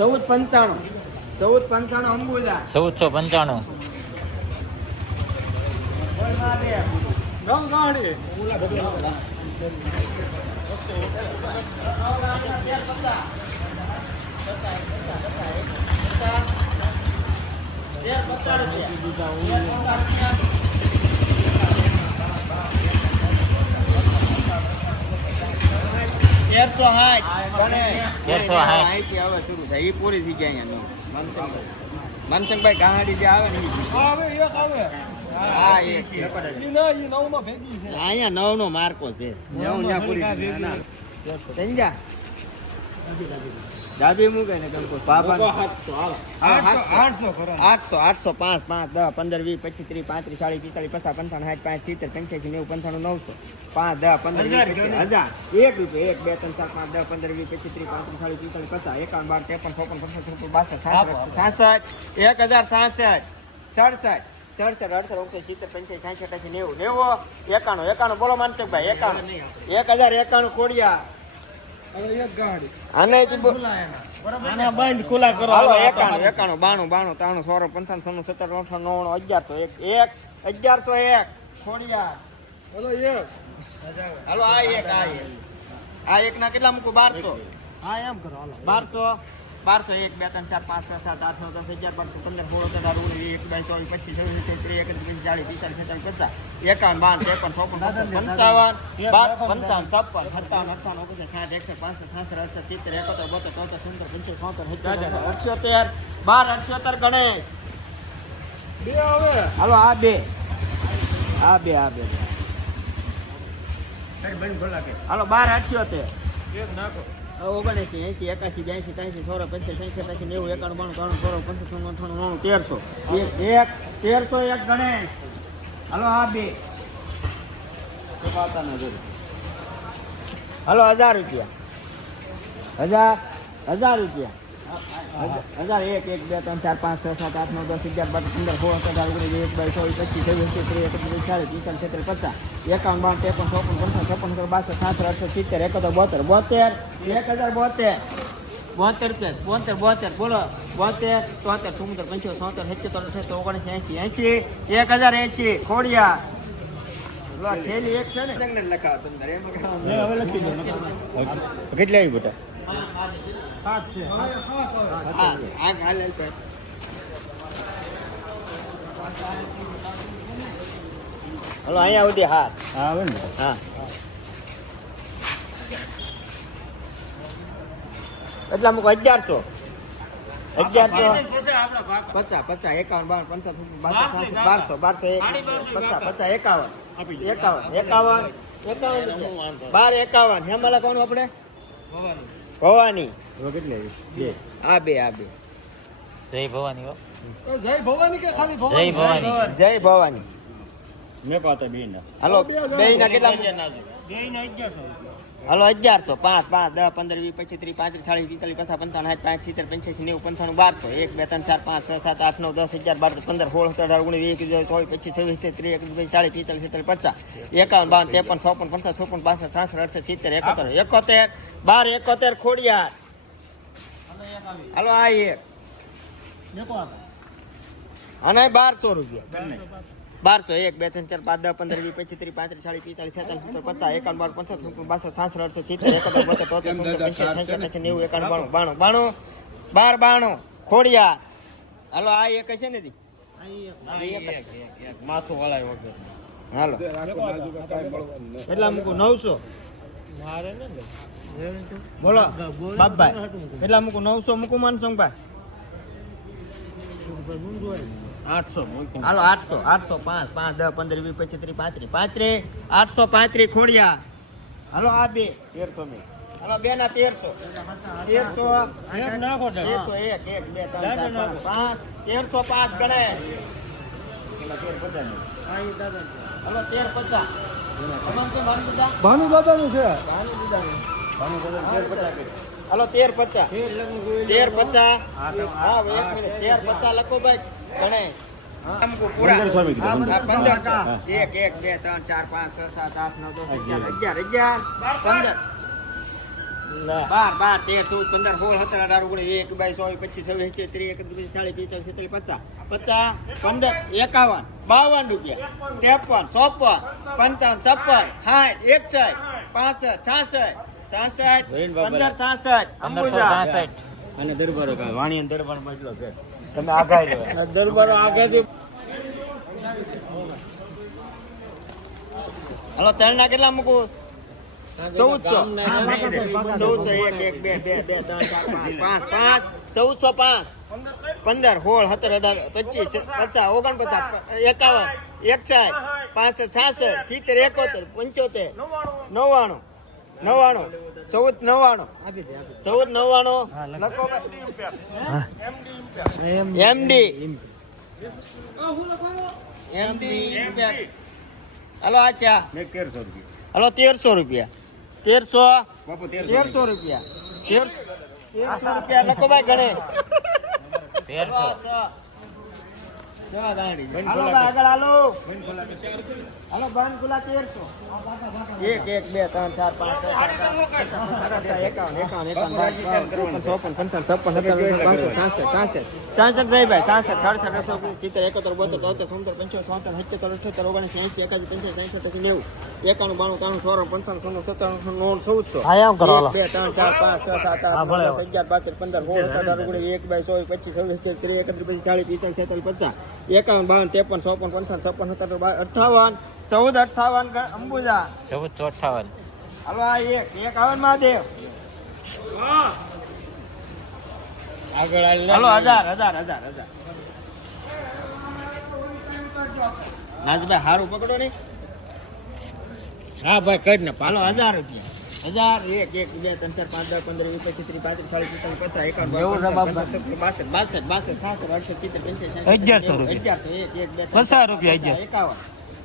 1495 અંબુજા 1495. પૂરી થઈ ગયા મનસંગભાઈ ગાડી જે આવે ને અહીંયા 9 નો માર્કો છે 9 પૂરી ડાબી મૂકે ને કંકો 800 800 5 5 10 15 20 25 30 35 40 45 50 60 55 બોલો માનસકભાઈ 91 ખોડિયા અને બંધ ખુલ્લા કરો 91 92 93 100 55 96 97 98 1101 ખોડિયા હાલો આ એક ના કેટલા મૂકું 1200 હા એમ કરો હાલો 1200 1 2 3 4 5 6 7 8 9 10 11 12 15 16 17 ગણેશ હાલો આ બે હાલો 12 78 19 80 81 82 83 84 85 86 87 90 91 92 93 1300 ગણેશ હાલો આ બે હાલો 1000 રૂપિયા 1000 રૂપિયા 1000 1 1 2 3 4 5 6 7 8 9 10 11 12 15 16 17 18 19 20 21 25 26 37 બોલો 72 73 74 75 1080 ખોડિયા થેલી એક છે ને કેટલી આવી બેટા 7 છે હલો અહીંયા સુધી હાથ આવે ને હા એટલા મૂકો 1100 50 50 51 52 51 હેમાલા કોણ આપણે ભવાની આ બે જય ભવાની હો જય ભવાની કે ખાલી ભવાની જય ભવાની મેં પાતા બે ના હાલો બે ના કેટલા બે ના 1100 હાલો 1100 5 5 10 15 20 25 30 40 45 50 60 85 90 55 12 1 2 3 4 5 6 7 8 9 10 11 12 15 16 17 18 19 20 21 24 25 26 27 30 ખોડિયાર હાલો આ એક અને 1200 રૂપિયા 1200 1 2 3 4 5 10 15 20 25 30 35 40 45 ખોડિયાર હાલો આ એક છે ને માથું વળાય વગર હાલો કેટલા મૂકું 900 બોલો બાપભાઈ કેટલા મૂકું 900 મૂકું માનસંગભાઈ 800 હાલો 800 5 5 10 15 20 25 30 835 ખોડિયા હાલો આ બે 1300 હાલો બે ના 1300 નાખો 1 1 2 3 4 5 1305 ગણે હાલો 1350 ભાનુ દાદાનું છે હાલો 1350 1350 હા 1 મિનિટ 1350 લખો ભાઈ ગણેશ પૂરા 1500 1 1 2 3 4 5 6 7 8 9 10 11 15 12, 13, 14, 15, 16, 17, 18, 19, 20, 22, 24, 25, 26, 30, 31, 32, 40, 45, 50, 51, 52 રૂપિયા, 53, 54, 55, 56, 61, 15, 66, અંબુજા 1566 અને દરબારો વાણી દરબાર માં એટલો છે તમે આગાઈ દરબારો આગળથી હલો તળના કેટલા મૂકું 1400 1 1 2 2 3 4 5 5 1405 15 16 17 18 25 50 51 65 66 70 71 75 99 MD હલો અચ્છા મેં 1300 રૂપિયા હલો 1300 રૂપિયા 1300 બાપુ 1300 રૂપિયા 1300 રૂપિયા લખો ભાઈ ગણે 1300 હાલો ભાઈ આગળ હાલો હાલો બંધ ખુલ્લા 1300 1 1 2 3 4 5 66 જાય ભાઈ 66 67 68 70 75 76 77 91 92 93 14 હા એમ કરો હાલો 2 3 4 5 6 7 8 9 10 11 12 13 14 17 18 19 20 21 22 23 24 25 46 57 58 57 56 57 58 14 58 અંબુજા 1458 હાલો આ એક આવન મહાદેવ આગળ હાલો 1000 નાજભાઈ હારું પકડો નહીં હા ભાઈ કઈ ને હાલો 1000 રૂપિયા 1000 1 1 2 3 4 5 10 15 20 25 30 35 40 45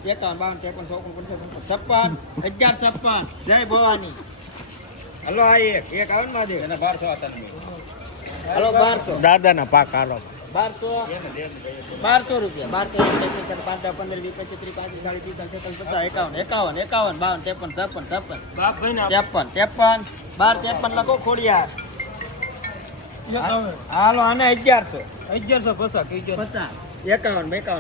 51 52 53 54 55 1100 જય ભવાની હલો આ એક આવન મહાદેવ એના 1200 હતા હલો 1200 દાદાના પાક હાલો 1200 રૂપિયા 1200 5 10 15 20 25 30 35 40 45 51 51 52 53 લખો ખોડિયાર હાલો આને 1100 1150 કઈ ગયો 50 51 52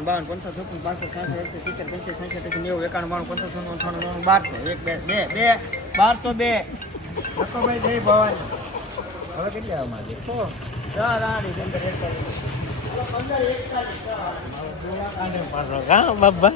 1200 લખો ભાઈ જય ભવાની હવે કેટલી આવવા માંગે 4 હા બાબા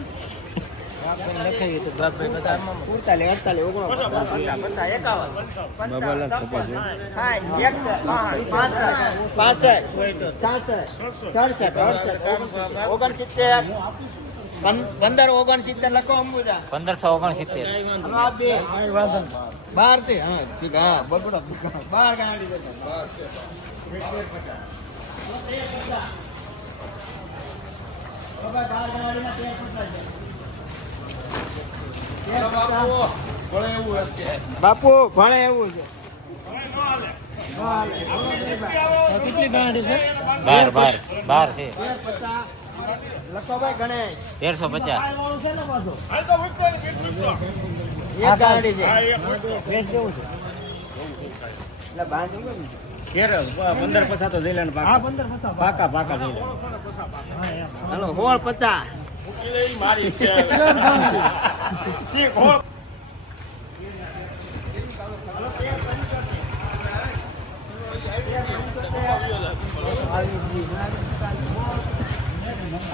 પંદર 69 લખો અંબુજા 1569 12 છે હા ઠીક હા બગડો 12 ગાડી દેતો બાપુ ભણે એવું છે કેટલી ગાડી છે 12 છે લખો ભાઈ ગણેશ 1350 એક ગાડી છે વેચ જેવું છે એટલે બાંધું કેમ 15 પૈસા તો જઈ લેને પાકા પાકા જઈ લે હાલો 50 મારી છે ઠીક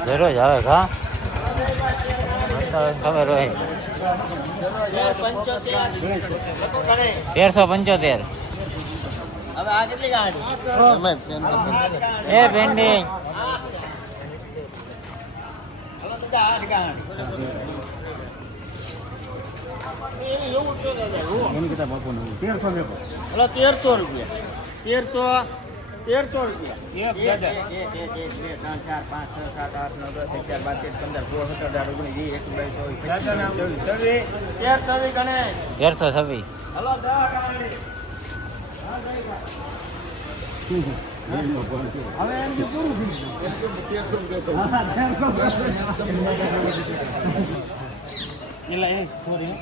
દરરોજ આવે હા ખબર હોય 1375 હવે આ કેટલી ગાડી એ પેન્ડિંગ હવે બધા 8 ગાડી એમ કીધા બાપુ 1300 મેકો હલો 1300 રૂપિયા 1300 રૂપિયા 1 2 3 4 5 6 7 8 9 10 11 12 13 15 16 17 18 19 20 21 22 23 24 1326 હલો 10 ગાડી હવે એમ પૂરું થઈ ગયું એલા એ સોરી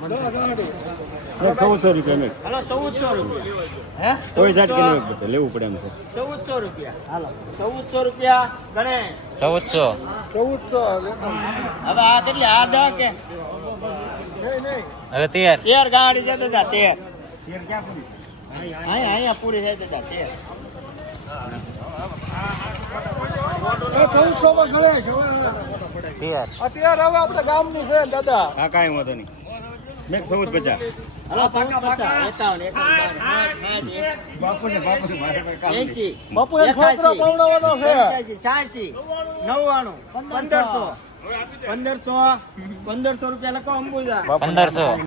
1400 રૂપિયા મેં હાલો 1400 રૂપિયા હે કોઈ જાત કે નહીં બધું લેવું પડે એમ છે 1400 રૂપિયા હાલો 1400 રૂપિયા ગણે 1400 હવે આ કેટલી આ 10 કે હવે 13 13 ગાડી છે દાદા 13 તેર ક્યાં પૂરી અહીંયા પૂરી છે દાદા 13 13 હા કાંઈ વાંધો નહીં મેં 1450 હાલો પાકા 51 બાપુને મારે કોઈ કામ નહીં 80 બાપુ એક છોકરો પરણાવવાનો છે 85 90 1500 રૂપિયા લખો અંબુજા 1500